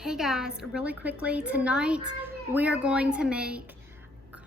Hey guys, really quickly, tonight we are going to make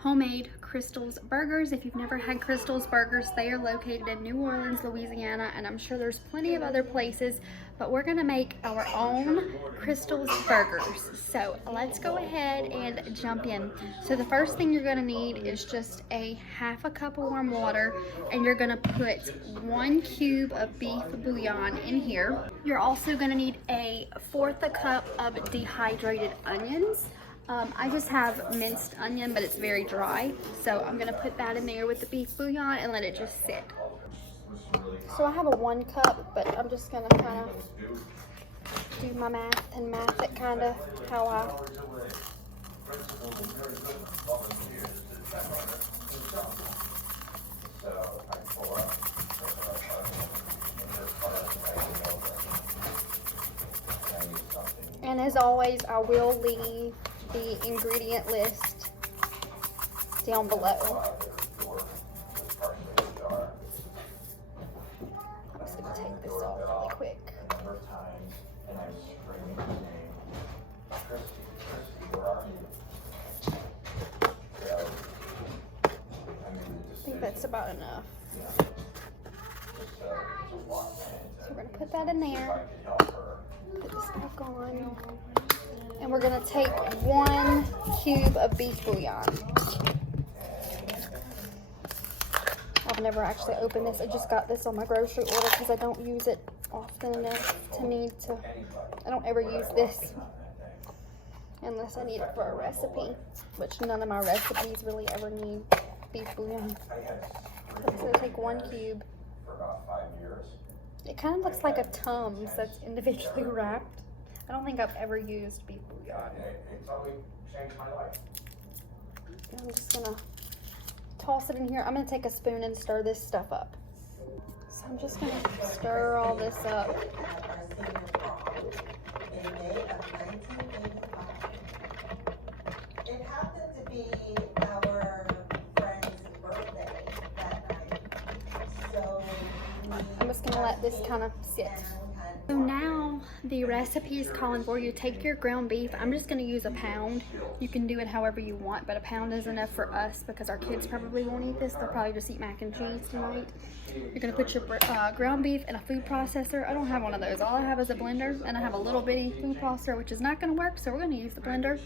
homemade Krystal's burgers. If you've never had Krystal's burgers, they are located in New Orleans, Louisiana, and I'm sure there's plenty of other places, but we're gonna make our own Krystal's burgers. So let's go ahead and jump in. So the first thing you're gonna need is just a half a cup of warm water, and you're gonna put 1 cube of beef bouillon in here. You're also gonna need a 1/4 cup of dehydrated onions. I just have minced onion, but it's very dry. So I'm gonna put that in there with the beef bouillon and let it just sit. So I have a 1 cup, but I'm just gonna kind of do my math and math it kind of how I. And as always, I will leave the ingredient list down below. I'm just going to take this off really quick. I think that's about enough. So we're going to put that in there. Put this back on. And we're going to take 1 cube of beef bouillon. I've never actually opened this. I just got this on my grocery order because I don't use it often enough to need to. I don't ever use this unless I need it for a recipe, which none of my recipes really ever need beef bouillon. So I'm going to take 1 cube. It kind of looks like a Tums that's individually wrapped. I don't think I've ever used beef bouillon. I'm just gonna toss it in here. I'm gonna take a spoon and stir this stuff up. So I'm just gonna stir all this up. It happened to be our friend's birthday that night, so I'm just gonna let this kind of sit. So now the recipe is calling for you take your ground beef. I'm just gonna use a pound. You can do it however you want, but a pound is enough for us because our kids probably won't eat this. They'll probably just eat mac and cheese tonight. You're gonna put your ground beef in a food processor. I don't have one of those. All I have is a blender, and I have a little bitty food processor, which is not gonna work, so we're gonna use the blender.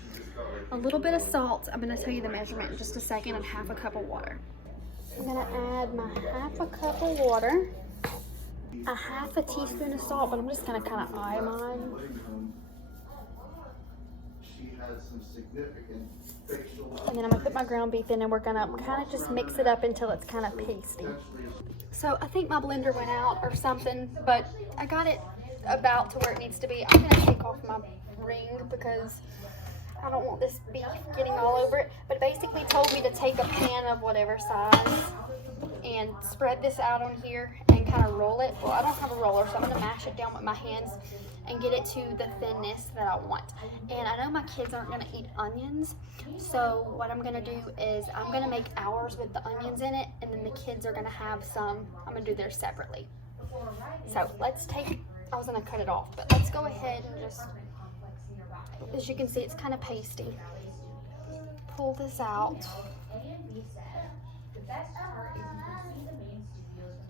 A little bit of salt. I'm gonna tell you the measurement in just a second, and half a cup of water. I'm gonna add my half a cup of water. A half a teaspoon of salt, but I'm just gonna kind of eye mine. And then I'm gonna put my ground beef in, and we're gonna kind of just mix it up until it's kind of pasty. So I think my blender went out or something, but I got it about to where it needs to be. I'm gonna take off my ring because I don't want this beef getting all over it. But it basically told me to take a pan of whatever size and spread this out on here and kind of roll it. Well, I don't have a roller, so I'm gonna mash it down with my hands and get it to the thinness that I want. And I know my kids aren't gonna eat onions, so what I'm gonna do is I'm gonna make ours with the onions in it, and then the kids are gonna have some. I'm gonna do theirs separately. So let's take, I was gonna cut it off, but let's go ahead and just, as you can see, it's kind of pasty. Pull this out.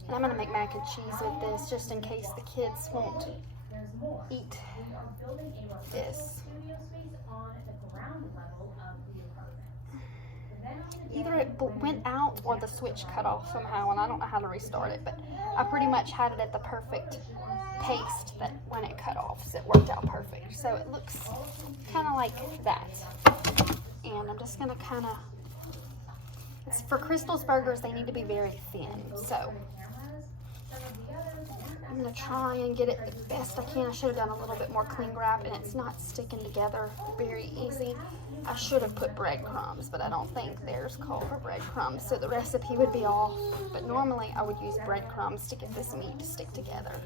And I'm gonna make mac and cheese with this just in case the kids won't eat this. Either it went out or the switch cut off somehow, and I don't know how to restart it, but I pretty much had it at the perfect paste that when it cut off, so it worked out perfect. So it looks kind of like that. And I'm just gonna kind of, it's for Krystal's burgers, they need to be very thin, so I'm gonna try and get it the best I can. I should have done a little bit more cling wrap, and it's not sticking together very easy. I should have put breadcrumbs, but I don't think theirs called for breadcrumbs, so the recipe would be off. But normally I would use breadcrumbs to get this meat to stick together.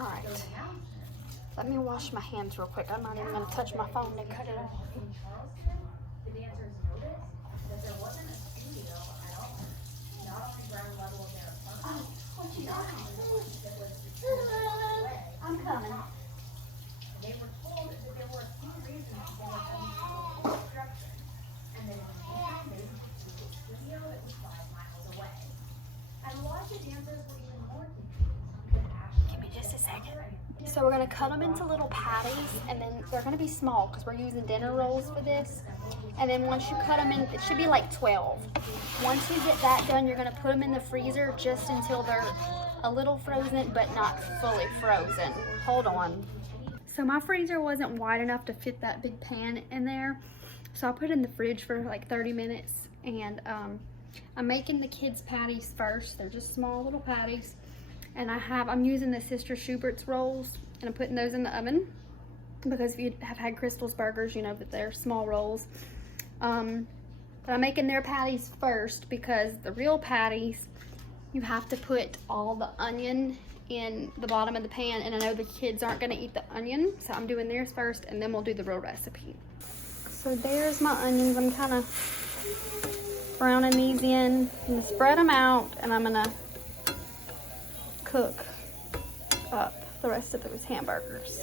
All right. Let me wash my hands real quick. I'm not even gonna touch my phone to cut it off. The dancers noticed that there wasn't a studio at all, not on the ground level of their apartment. I'm coming. They were told that there were a few reasons why unusual construction, and that in the meantime they would pursue a studio that was 5 miles away. And a lot of the dancers were even more confused than actually. Give me just a second. So we're gonna cut them into little patties, and then they're gonna be small because we're using dinner rolls for this. And then once you cut them in, it should be like 12. Once you get that done, you're gonna put them in the freezer just until they're a little frozen, but not fully frozen. Hold on. So my freezer wasn't wide enough to fit that big pan in there. So I put it in the fridge for like 30 minutes. And I'm making the kids' patties first. They're just small little patties. And I'm using the Sister Schubert's rolls, and I'm putting those in the oven. Because if you have had Krystal's burgers, you know that they're small rolls. But I'm making their patties first because the real patties, you have to put all the onion in the bottom of the pan, and I know the kids aren't gonna eat the onion, so I'm doing theirs first, and then we'll do the real recipe. So there's my onions. I'm kind of browning these in. I'm gonna spread them out, and I'm gonna cook up the rest of those hamburgers.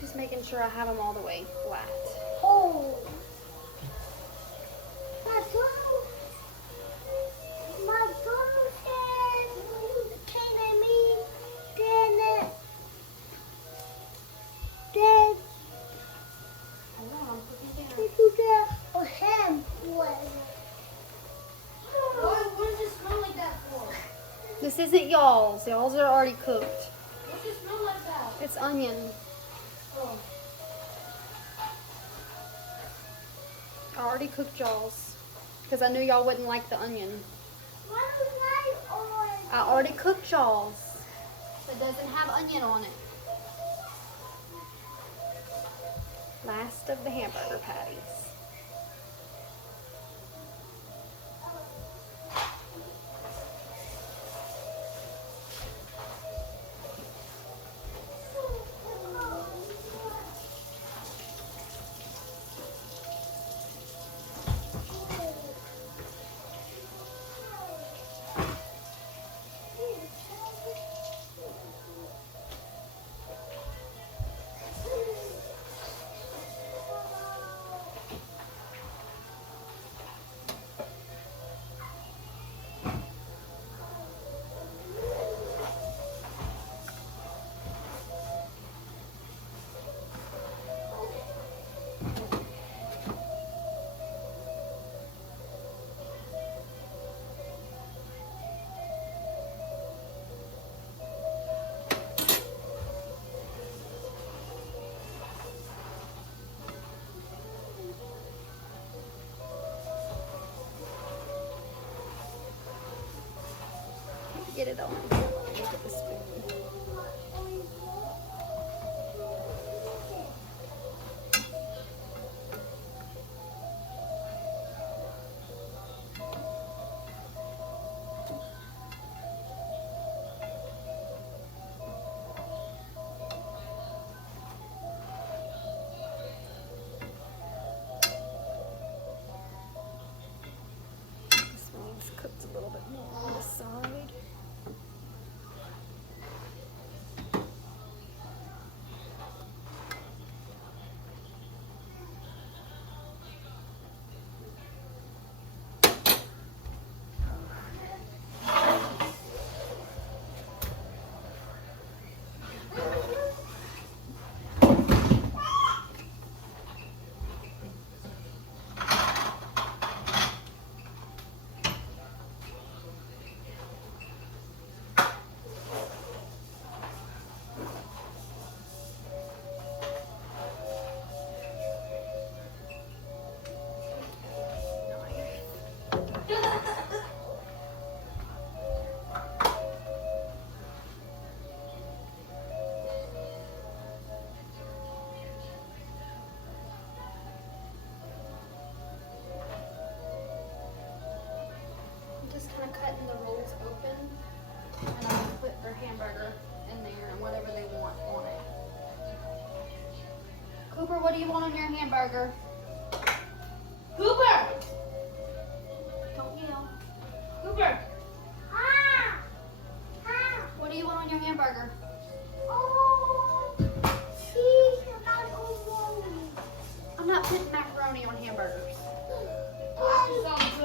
Just making sure I have them all the way flat. Oh. My daughter said when you came at me, then Hold on, I'm cooking dinner. did you get a ham was? What does it smell like that for? This isn't y'all's. Y'all's are already cooked. What does it smell like that? It's onion. Oh. I already cooked y'all's because I knew y'all wouldn't like the onion. Why was I on? I already cooked y'all's. It doesn't have onion on it. Last of the hamburger patties. Get it on. Look at the spoon. And I'm gonna put their hamburger in there and whatever they want on it. Cooper, what do you want on your hamburger? Cooper! Don't yell. Cooper! Ah! Ah! What do you want on your hamburger? Oh! Cheese macaroni. I'm not putting macaroni on hamburgers. Yes.